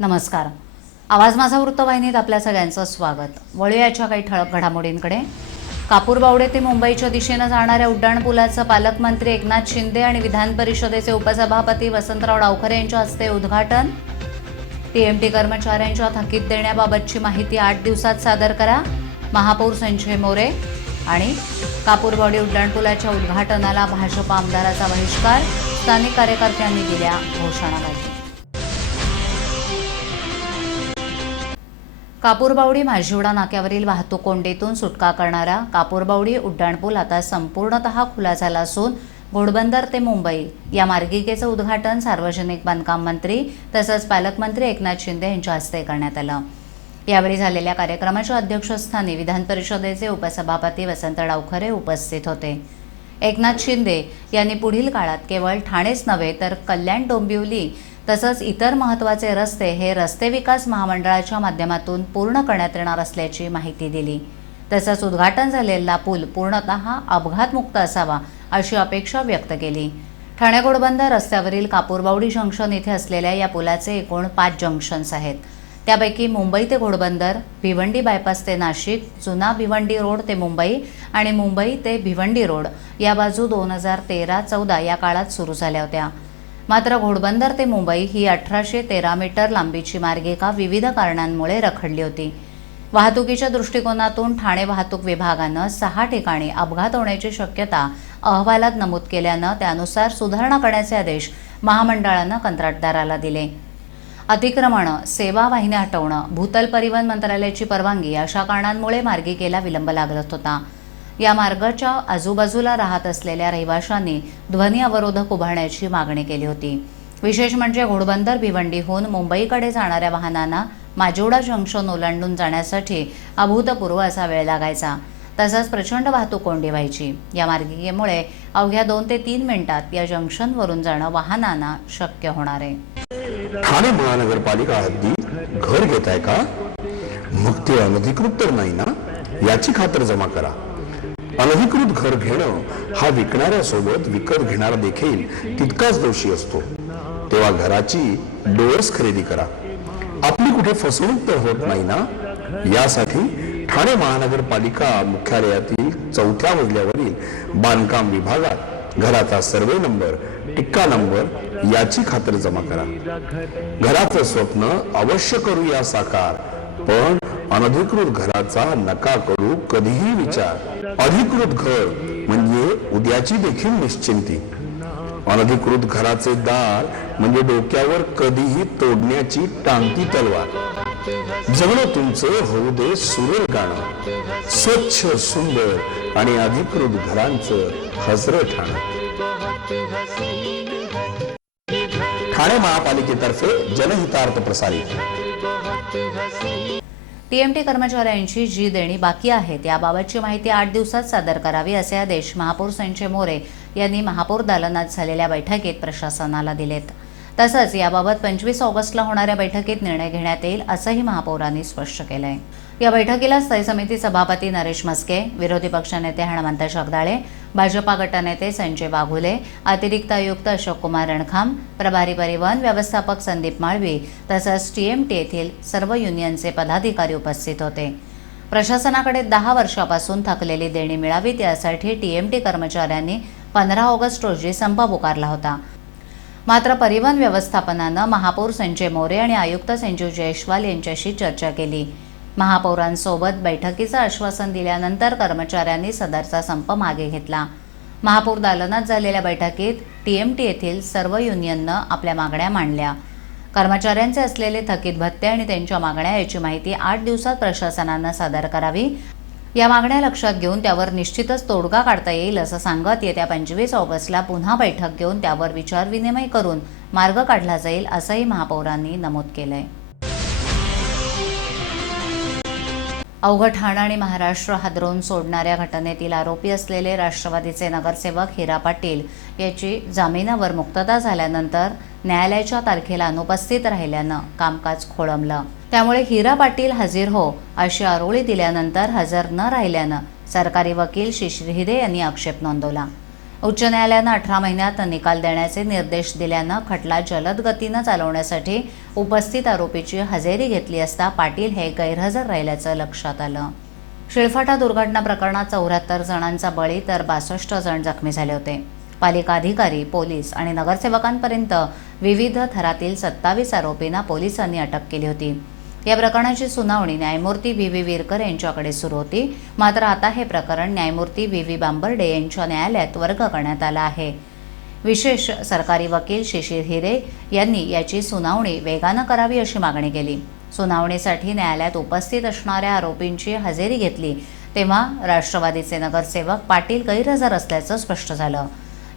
नमस्कार. आवाज माझा वृत्तवाहिनीत आपल्या सगळ्यांचं स्वागत. वळूयाच्या काही ठळक घडामोडींकडे. कापूरबावडे ते मुंबईच्या दिशेनं जाणाऱ्या उड्डाणपुलाचं पालकमंत्री एकनाथ शिंदे आणि विधान परिषदेचे उपसभापती वसंतराव डावखरे यांच्या हस्ते उद्घाटन. टीएमटी कर्मचाऱ्यांच्या थकीत देण्याबाबतची माहिती 8 दिवसात सादर करा. महापौर संजय मोरे. आणि कापूरबावडे उड्डाणपुलाच्या उद्घाटनाला भाजप आमदाराचा बहिष्कार. स्थानिक कार्यकर्त्यांनी दिल्या घोषणाबाजी. कापूरबावडी माझिवडा नाक्यावरील वाहतूक कोंडीतून सुटका करणारा कापूरबावडी उड्डाणपूल आता संपूर्णतः खुला झाला असून घोडबंदर ते मुंबई या मार्गिकेचं उद्घाटन सार्वजनिक बांधकाम मंत्री तसंच पालकमंत्री एकनाथ शिंदे यांच्या हस्ते करण्यात आलं. यावेळी झालेल्या कार्यक्रमाच्या अध्यक्षस्थानी विधान परिषदेचे उपसभापती वसंत डावखरे उपस्थित होते. एकनाथ शिंदे यांनी पुढील काळात केवळ ठाणेच नव्हे तर कल्याण, डोंबिवली तसंच इतर महत्त्वाचे रस्ते हे रस्ते विकास महामंडळाच्या माध्यमातून पूर्ण करण्यात येणार असल्याची माहिती दिली. तसंच उद्घाटन झालेला पूल पूर्णतः अपघातमुक्त असावा अशी अपेक्षा व्यक्त केली. ठाणे घोडबंदर रस्त्यावरील कापूरबावडी जंक्शन इथे असलेल्या या पुलाचे एकूण 5 जंक्शन्स आहेत. त्यापैकी मुंबई ते घोडबंदर, भिवंडी बायपास ते नाशिक, जुना भिवंडी रोड ते मुंबई आणि मुंबई ते भिवंडी रोड या बाजू 2013-14 या काळात सुरू झाल्या होत्या. मात्र घोडबंदर ते मुंबई ही 1813 मीटर लांबीची मार्गिका विविध कारणांमुळे रखडली होती. वाहतुकीच्या दृष्टिकोनातून ठाणे वाहतूक विभागानं 6 ठिकाणी अपघात होण्याची शक्यता अहवालात नमूद केल्यानं त्यानुसार सुधारणा करण्याचे आदेश महामंडळानं कंत्राटदाराला दिले. अतिक्रमणं, सेवा वाहिन्या हटवणं, भूतल परिवहन मंत्रालयाची परवानगी अशा कारणांमुळे मार्गिकेला विलंब लागत होता. या मार्गाच्या आजूबाजूला राहत असलेल्या रहिवाशांनी ध्वनी अवरोधक उभारण्याची मागणी केली होती. विशेष म्हणजे घोडबंदर भिवंडीहून मुंबईकडे जाणाऱ्या वाहनांना माझिवडा जंक्शन ओलांडून जाण्यासाठी अभूतपूर्व असा वेळ लागायचा. तसंच प्रचंड वाहतूक कोंडी व्हायची. या मार्गिकेमुळे अवघ्या 2 ते 3 मिनिटात या जंक्शनवरून जाणं वाहनांना शक्य होणार आहे. ठाणे महानगरपालिका हद्दीत घर घेताय का? मग ते अनधिकृत तर नाही ना, याची खातर जमा करा. अनधिकृत घर घेणं हा विकणाऱ्यासोबत विकत घेणारा देखील तितकाच दोषी असतो. तेव्हा घराची डोळस खरेदी करा. आपली कुठे फसवणूक तर होत नाही ना, यासाठी ठाणे महानगरपालिका मुख्यालयातील 4थ्या मजल्यावरील बांधकाम विभागात घराचा सर्वे नंबर, टिक्का नंबर याची खातर जमा करा. घराचं स्वप्न अवश्य करूया साकार, पण अनधिकृत घराचा नका करू कधीही विचार. अधिकृत घर म्हणजे उद्याची देखील निश्चिंती. अनधिकृत घराचे दार म्हणजे डोक्यावर कधीही तोडण्याची टांगती तलवार. जगणं तुमचं होऊ दे सुरेल गाणं, स्वच्छ सुंदर आणि अधिकृत घरांचं हजरं ठाणं. ठाणे महापालिकेतर्फे जनहितार्थ प्रसारित. टीएमटी कर्मचाऱ्यांची जी देणी बाकी आहेत याबाबतची माहिती 8 दिवसात सादर करावी असे आदेश महापौर संजय मोरे यांनी महापौर दालनात झालेल्या बैठकीत प्रशासनाला दिलेत. तसंच याबाबत 25 ऑगस्टला होणाऱ्या बैठकीत निर्णय घेण्यात येईल असंही महापौरांनी स्पष्ट केलंय. या बैठकीला स्थायी समिती सभापती नरेश म्हस्के, विरोधी पक्षनेते हनुमंत जगदाळे, भाजपा गटनेते संजय वाघुले, अतिरिक्त आयुक्त अशोक कुमार रणखाम, प्रभारी परिवहन व्यवस्थापक संदीप माळवी तसंच टीएमटी येथील सर्व युनियनचे पदाधिकारी उपस्थित होते. प्रशासनाकडे 10 वर्षापासून थकलेली देणी मिळावीत यासाठी टीएमटी कर्मचाऱ्यांनी 15 ऑगस्ट रोजी संप पुकारला होता. मात्र परिवहन व्यवस्थापनानं महापौर संजय मोरे आणि आयुक्त संजीव जयस्वाल यांच्याशी चर्चा केली. महापौरांसोबत बैठकीचं आश्वासन दिल्यानंतर कर्मचाऱ्यांनी सदरचा संप मागे घेतला. महापौर दालनात झालेल्या बैठकीत टीएमटी येथील सर्व युनियननं आपल्या मागण्या मांडल्या. कर्मचाऱ्यांचे असलेले थकीत भत्ते आणि त्यांच्या मागण्या याची माहिती 8 दिवसात प्रशासनानं सादर करावी. या मागण्या लक्षात घेऊन त्यावर निश्चितच तोडगा काढता येईल असं सांगत येत्या 25 ऑगस्टला पुन्हा बैठक घेऊन त्यावर विचारविनिमय करून मार्ग काढला जाईल असंही महापौरांनी नमूद केलंय. अवघं ठाणे आणि महाराष्ट्र हादरवून सोडणाऱ्या घटनेतील आरोपी असलेले राष्ट्रवादीचे नगरसेवक हिरा पाटील याची जामिनावर मुक्तता झाल्यानंतर न्यायालयाच्या तारखेला अनुपस्थित राहिल्यानं कामकाज खोळंबलं. त्यामुळे हिरा पाटील हजर हो अशी आरोळी दिल्यानंतर हजर न राहिल्यानं सरकारी वकील शिशिर हिरे यांनी आक्षेप नोंदवला. उच्च न्यायालयानं 18 महिन्यात निकाल देण्याचे निर्देश दिल्यानं खटला जलद गतीनं चालवण्यासाठी उपस्थित आरोपीची हजेरी घेतली असता पाटील हे गैरहजर राहिल्याचं लक्षात आलं. शिळफाटा दुर्घटना प्रकरणात 74 जणांचा बळी तर 62 जण जखमी झाले होते. पालिका अधिकारी, पोलीस आणि नगरसेवकांपर्यंत विविध थरातील 27 आरोपींना पोलिसांनी अटक केली होती. या प्रकरणाची सुनावणी न्यायमूर्ती व्ही विरकर यांच्याकडे सुरू होती. मात्र आता हे प्रकरण न्यायमूर्ती व्ही बांबर्डे यांच्या न्यायालयात वर्ग करण्यात आलं आहे. विशेष सरकारी वकील शिशिर हिरे यांनी याची सुनावणी वेगानं करावी अशी मागणी केली. सुनावणीसाठी न्यायालयात उपस्थित असणाऱ्या आरोपींची हजेरी घेतली तेव्हा राष्ट्रवादीचे नगरसेवक पाटील गैरहजर असल्याचं स्पष्ट झालं.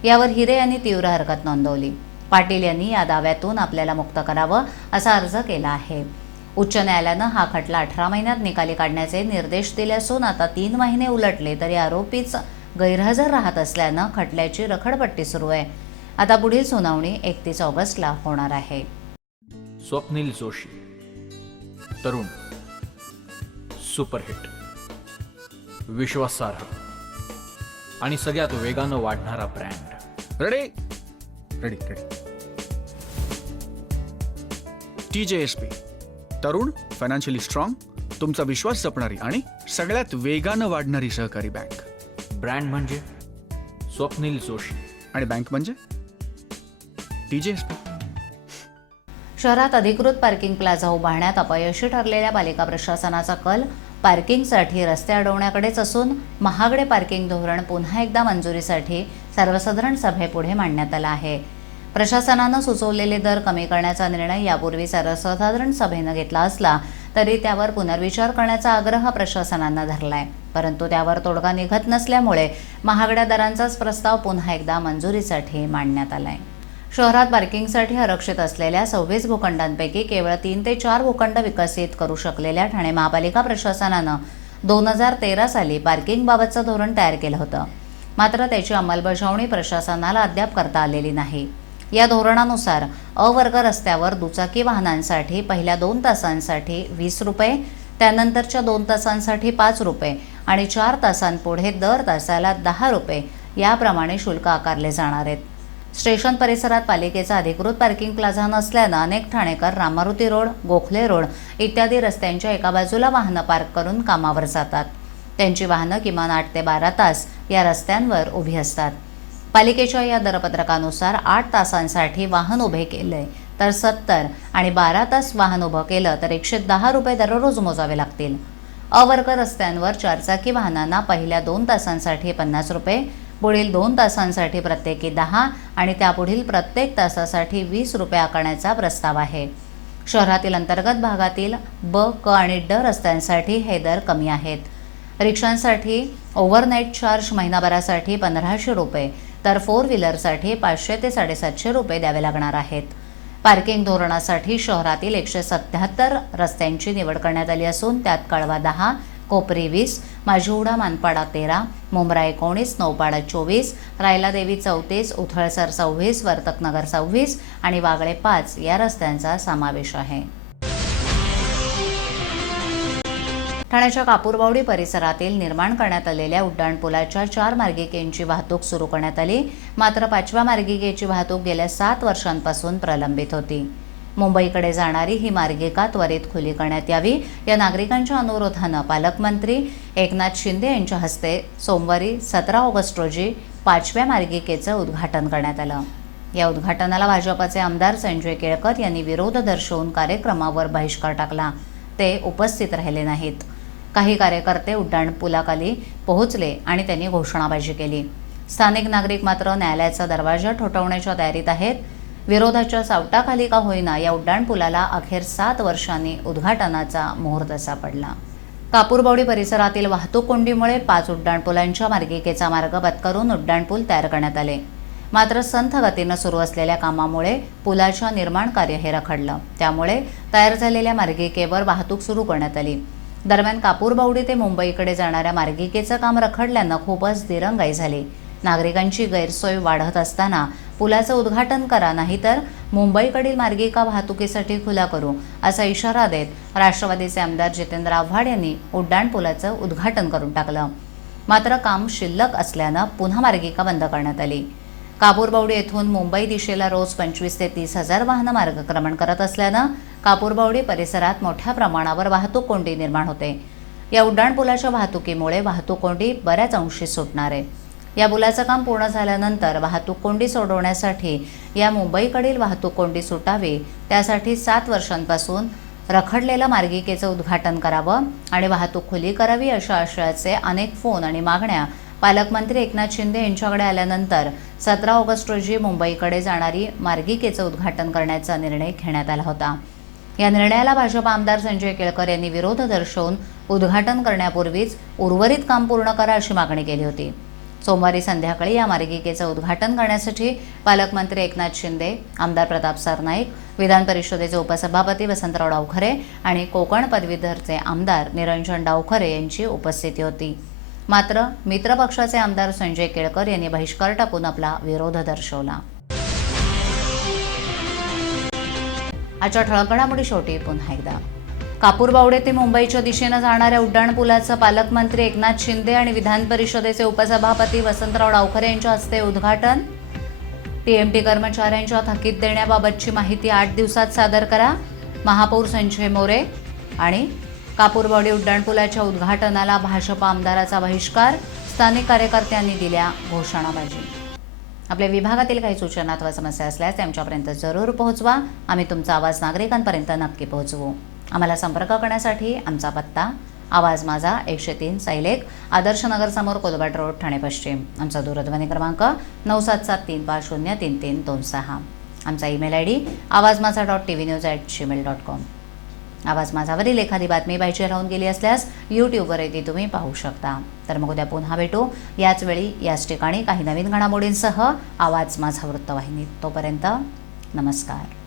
यावर हिरे यांनी तीव्र हरकत नोंदवली. पाटील यांनी या दाव्यातून आपल्याला मुक्त करावं असा अर्ज केला आहे. उच्च न्यायालयानं हा खटला 18 महिन्यात निकाली काढण्याचे निर्देश दिले असून आता 3 महिने उलटले तरी आरोपीच गैरहजर राहत असल्यानं खटल्याची रखडपट्टी सुरू आहे. आता पुढील सुनावणी 31 ऑगस्टला होणार आहे. स्वप्नील जोशी, तरुण, सुपरहिट, विश्वासार्ह आणि सगळ्यात वेगानं वाढणारा brand. Ready ready ready TJSP, तरुण, फायनान्शियली स्ट्रॉंग, तुमचा विश्वास जपणारी आणि सगळ्यात वेगानं वाढणारी सहकारी बँक. ब्रँड म्हणजे स्वप्नील जोशी आणि बँक म्हणजे TJSP. शहरात अधिकृत पार्किंग प्लाझा उभारण्यात अपयशी ठरलेल्या पालिका प्रशासनाचा कल पार्किंगसाठी रस्ते अडवण्याकडेच असून महागडे पार्किंग धोरण पुन्हा एकदा मंजुरीसाठी सर्वसाधारण सभेपुढे मांडण्यात आला आहे. प्रशासनानं सुचवलेले दर कमी करण्याचा निर्णय यापूर्वी सर्वसाधारण सभेनं घेतला असला तरी त्यावर पुनर्विचार करण्याचा आग्रह प्रशासनानं धरलाय. परंतु त्यावर तोडगा निघत नसल्यामुळे महागड्या दरांचाच प्रस्ताव पुन्हा एकदा मंजुरीसाठी मांडण्यात आलाय. शहरात पार्किंगसाठी आरक्षित असलेल्या 26 भूखंडांपैकी केवळ 3 ते 4 भूखंड विकसित करू शकलेल्या ठाणे महापालिका प्रशासनानं 2013 साली पार्किंगबाबतचं धोरण तयार केलं होतं. मात्र त्याची अंमलबजावणी प्रशासनाला अद्याप करता आलेली नाही. या धोरणानुसार अ वर्ग रस्त्यावर दुचाकी वाहनांसाठी पहिल्या 2 तासांसाठी 20 रुपये, त्यानंतरच्या 2 तासांसाठी 5 रुपये आणि 4 तासांपुढे दर तासाला 10 रुपये याप्रमाणे शुल्क आकारले जाणार आहेत. स्टेशन परिसरात पालिकेचा अधिकृत पार्किंग प्लाझा नसल्यानं अनेक ठाणेकर रामारुती रोड, गोखले रोड इत्यादी रस्त्यांच्या एका बाजूला वाहनं पार्क करून कामावर जातात. त्यांची वाहनं किमान 8 ते 12 तास या रस्त्यांवर उभी असतात. पालिकेच्या या दरपत्रकानुसार 8 तासांसाठी वाहन उभे केले तर 70 आणि 12 तास वाहन उभं केलं तर 110 रुपये दररोज मोजावे लागतील. अवर्ग रस्त्यांवर चारचाकी वाहनांना पहिल्या 2 तासांसाठी 50 रुपये, पुढील 2 तासांसाठी प्रत्येकी 10 आणि त्यापुढील प्रत्येक तासासाठी 20 रुपये आकारण्याचा प्रस्ताव आहे. शहरातील अंतर्गत भागातील ब, क आणि ड रस्त्यांसाठी हे दर कमी आहेत. रिक्षांसाठी ओव्हरनाईट चार्ज महिनाभरासाठी 1500 रुपये तर 4 व्हीलरसाठी 500 ते 750 रुपये द्यावे लागणार आहेत. पार्किंग धोरणासाठी शहरातील 177 रस्त्यांची निवड करण्यात आली असून त्यात कळवा 10, कोपरी 20, माझिवडा मानपाडा 13, मुंब्रा 19, नौपाडा 24, रायलादेवी 34, उथळसर 26, वर्तकनगर 26 आणि वागळे 5 या रस्त्यांचा समावेश आहे. ठाण्याच्या कापूरबावडी परिसरातील निर्माण करण्यात आलेल्या उड्डाणपुलाच्या 4 मार्गिकेंची वाहतूक सुरू करण्यात आली. मात्र 5व्या मार्गिकेची वाहतूक गेल्या 7 वर्षांपासून प्रलंबित होती. मुंबईकडे जाणारी ही मार्गिका त्वरित खुली करण्यात यावी या नागरिकांच्या अनुरोधानं पालकमंत्री एकनाथ शिंदे यांच्या हस्ते सोमवारी 17 ऑगस्ट रोजी 5व्या मार्गिकेचं उद्घाटन करण्यात आलं. या उद्घाटनाला भाजपचे आमदार संजय केळकर यांनी विरोध दर्शवून कार्यक्रमावर बहिष्कार टाकला. ते उपस्थित राहिले नाहीत. काही कार्यकर्ते उड्डाणपुलाखाली पोहोचले आणि त्यांनी घोषणाबाजी केली. स्थानिक नागरिक मात्र न्यायालयाचा दरवाजा ठोठावण्याच्या तयारीत आहेत. विरोधाच्या सावटाखाली का होईना या उड्डाणपुलाला अखेर 7 वर्षांनी उद्घाटनाचा मुहूर्त सापडला. कापूरबावडी परिसरातील वाहतूक कोंडीमुळे 5 उड्डाणपुलांच्या मार्गिकेचा मार्ग बत्करून उड्डाणपूल तयार करण्यात आले. मात्र संथ गतीनं सुरू असलेल्या कामामुळे पुलाच्या निर्माण कार्य हे रखडलं. त्यामुळे तयार झालेल्या मार्गिकेवर वाहतूक सुरू करण्यात आली. दरम्यान कापूरबावडी ते मुंबईकडे जाणाऱ्या मार्गिकेचं काम रखडल्यानं खूपच दिरंगाई झाली. नागरिकांची गैरसोय वाढत असताना पुलाचं उद्घाटन करा, नाहीतर मुंबईकडील मार्गिका वाहतुकीसाठी खुला करू असा इशारा देत राष्ट्रवादीचे आमदार जितेंद्र आव्हाड यांनी उड्डाणपुलाचं उद्घाटन करून टाकलं. मात्र काम शिल्लक असल्यानं पुन्हा मार्गिका बंद करण्यात आली. कापूरबावडी येथून मुंबई दिशेला रोज 25 ते 30 हजार वाहनं मार्गक्रमण करत असल्यानं कापूरबावडी परिसरात मोठ्या प्रमाणावर वाहतूक कोंडी निर्माण होते. या उड्डाणपुलाच्या वाहतुकीमुळे वाहतूक कोंडी बऱ्याच अंशी सुटणार आहे. या पुलाचं काम पूर्ण झाल्यानंतर वाहतूक कोंडी सोडवण्यासाठी या मुंबईकडील वाहतूक कोंडी सुटावी, त्यासाठी 7 वर्षांपासून रखडलेलं मार्गिकेचं उद्घाटन करावं आणि वाहतूक खुली करावी अशा आशयाचे अनेक फोन आणि मागण्या पालकमंत्री एकनाथ शिंदे यांच्याकडे आल्यानंतर 17 ऑगस्ट रोजी मुंबईकडे जाणारी मार्गिकेचं उद्घाटन करण्याचा निर्णय घेण्यात आला होता. या निर्णयाला भाजप आमदार संजय केळकर यांनी विरोध दर्शवून उद्घाटन करण्यापूर्वीच उर्वरित काम पूर्ण करा अशी मागणी केली होती. सोमवारी संध्याकाळी या मार्गिकेचं उद्घाटन करण्यासाठी पालकमंत्री एकनाथ शिंदे, आमदार प्रताप सरनाईक, विधान परिषदेचे उपसभापती वसंतराव डावखरे आणि कोकण पदवीधरचे आमदार निरंजन डावखरे यांची उपस्थिती होती. मात्र मित्रपक्षाचे आमदार संजय केळकर यांनी बहिष्कार टाकून आपला विरोध दर्शवला. आजच्या ठळक घडामोडी शेवटी पुन्हा एकदा. कापूरबावडी ते मुंबईच्या दिशेनं जाणाऱ्या उड्डाणपुलाचं पालकमंत्री एकनाथ शिंदे आणि विधान परिषदेचे उपसभापती वसंतराव डावखरे यांच्या हस्ते उद्घाटन. टीएमटी कर्मचाऱ्यांच्या थकीत देण्याबाबतची माहिती 8 दिवसात सादर करा. महापौर संजय मोरे. आणि कापूरबावडी उड्डाणपुलाच्या उद्घाटनाला भाजप आमदाराचा बहिष्कार. स्थानिक कार्यकर्त्यांनी दिल्या घोषणाबाजी. आपल्या विभागातील काही सूचना अथवा समस्या असल्यास आमच्यापर्यंत जरूर पोहोचवा. आम्ही तुमचा आवाज नागरिकांपर्यंत नक्की पोहोचवू. आम्हाला संपर्क करण्यासाठी आमचा पत्ता आवाज माझा 103 सायलेक, आदर्श नगर समोर, कोलबाट रोड, ठाणे पश्चिम. आमचा दूरध्वनी क्रमांक 9773503326. आमचा ईमेल ID awazmaza.tvnews@gmail.com. आवाज माझावरील एखादी बातमी पाहिजे राहून गेली असल्यास यूट्यूबवर ती तुम्ही पाहू शकता. तर मग उद्या पुन्हा भेटू याच वेळी याच ठिकाणी काही नवीन घडामोडींसह आवाज माझा वृत्तवाहिनीत. तोपर्यंत नमस्कार.